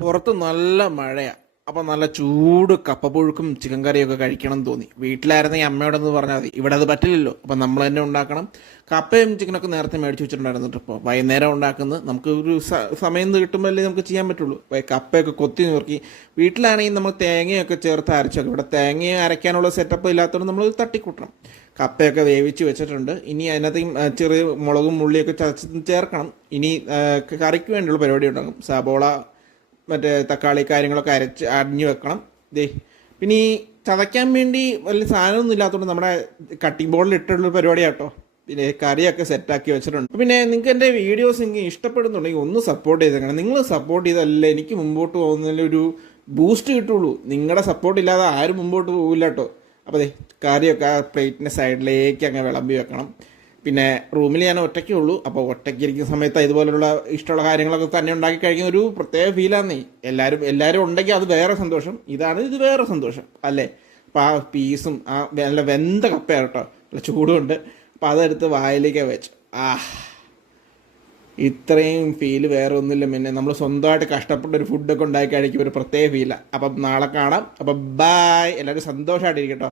പുറത്ത് നല്ല മഴയാണ്. അപ്പം നല്ല ചൂട് കപ്പപ്പുഴുക്കും ചിക്കൻ കറിയൊക്കെ കഴിക്കണം എന്ന് തോന്നി. വീട്ടിലായിരുന്നെങ്കിൽ അമ്മയോടൊന്ന് പറഞ്ഞാൽ മതി. ഇവിടെ അത് പറ്റില്ലല്ലോ. അപ്പം നമ്മൾ തന്നെ ഉണ്ടാക്കണം. കപ്പയും ചിക്കനൊക്കെ നേരത്തെ മേടിച്ച് വെച്ചിട്ടുണ്ടായിരുന്നു. ഇപ്പോൾ വൈകുന്നേരം ഉണ്ടാക്കുന്നത് നമുക്ക് ഒരു സമയം കിട്ടുമ്പോഴല്ലേ നമുക്ക് ചെയ്യാൻ പറ്റുള്ളൂ. കപ്പയൊക്കെ കൊത്തി നുറുക്കി വീട്ടിലാണെങ്കിൽ നമ്മൾ തേങ്ങയൊക്കെ ചേർത്ത് അരച്ചൊക്കെ. ഇവിടെ തേങ്ങ അരയ്ക്കാനുള്ള സെറ്റപ്പ് ഇല്ലാത്തതുകൊണ്ട് നമ്മൾ തട്ടിക്കൂട്ടണം. കപ്പയൊക്കെ വേവിച്ച് വെച്ചിട്ടുണ്ട്. ഇനി അതിനകത്തേക്കും ചെറിയ മുളകും ഉള്ളിയൊക്കെ ചതച്ച് ചേർക്കണം. ഇനി കറിക്ക് വേണ്ടിയുള്ള പരിപാടി ഉണ്ടാകും. സബോള മറ്റേ തക്കാളി കാര്യങ്ങളൊക്കെ അരിഞ്ഞ് വെക്കണം. പിന്നെ ഈ ചതയ്ക്കാൻ വേണ്ടി വലിയ സാധനമൊന്നും ഇല്ലാത്തതുകൊണ്ട് നമ്മുടെ കട്ടിംഗ് ബോർഡിൽ ഇട്ടുള്ള പരിപാടി കേട്ടോ. പിന്നെ കറിയൊക്കെ സെറ്റാക്കി വെച്ചിട്ടുണ്ട്. പിന്നെ നിങ്ങൾക്ക് എൻ്റെ വീഡിയോസ് എനിക്ക് ഇഷ്ടപ്പെടുന്നുണ്ടെങ്കിൽ ഒന്ന് സപ്പോർട്ട് ചെയ്തേക്കണം. നിങ്ങൾ സപ്പോർട്ട് ചെയ്തല്ലേ എനിക്ക് മുമ്പോട്ട് പോകുന്നതിലൊരു ബൂസ്റ്റ് കിട്ടുള്ളൂ. നിങ്ങളുടെ സപ്പോർട്ട് ഇല്ലാതെ ആരും മുമ്പോട്ട് പോകില്ല കേട്ടോ. അപ്പോൾ കറിയൊക്കെ ആ പ്ലേറ്റിൻ്റെ സൈഡിലേക്ക് അങ്ങ് വിളമ്പി വെക്കണം. പിന്നെ റൂമിൽ ഞാൻ ഒറ്റയ്ക്കേ ഉള്ളൂ. അപ്പോൾ ഒറ്റയ്ക്ക് ഇരിക്കുന്ന സമയത്ത് ഇതുപോലുള്ള ഇഷ്ടമുള്ള കാര്യങ്ങളൊക്കെ തന്നെ ഉണ്ടാക്കി കഴിക്കുന്ന ഒരു പ്രത്യേക ഫീലാന്നേ. എല്ലാവരും ഉണ്ടെങ്കിൽ അത് വേറെ സന്തോഷം. ഇത് വേറെ സന്തോഷം അല്ലേ. അപ്പോൾ ആ പീസും ആ നല്ല വെന്ത കപ്പയാണ് കേട്ടോ, നല്ല ചൂടുണ്ട്. അപ്പോൾ അതെടുത്ത് വായിലേക്ക് വെച്ച് ഇത്രയും ഫീല് വേറെ ഒന്നുമില്ല. പിന്നെ നമ്മൾ സ്വന്തമായിട്ട് കഷ്ടപ്പെട്ട ഒരു ഫുഡൊക്കെ ഉണ്ടാക്കി കഴിക്കുമ്പോൾ ഒരു പ്രത്യേക ഫീലാണ്. അപ്പം നാളെ കാണാം. അപ്പം ബായ്. എല്ലാവരും സന്തോഷമായിട്ടിരിക്കട്ടോ.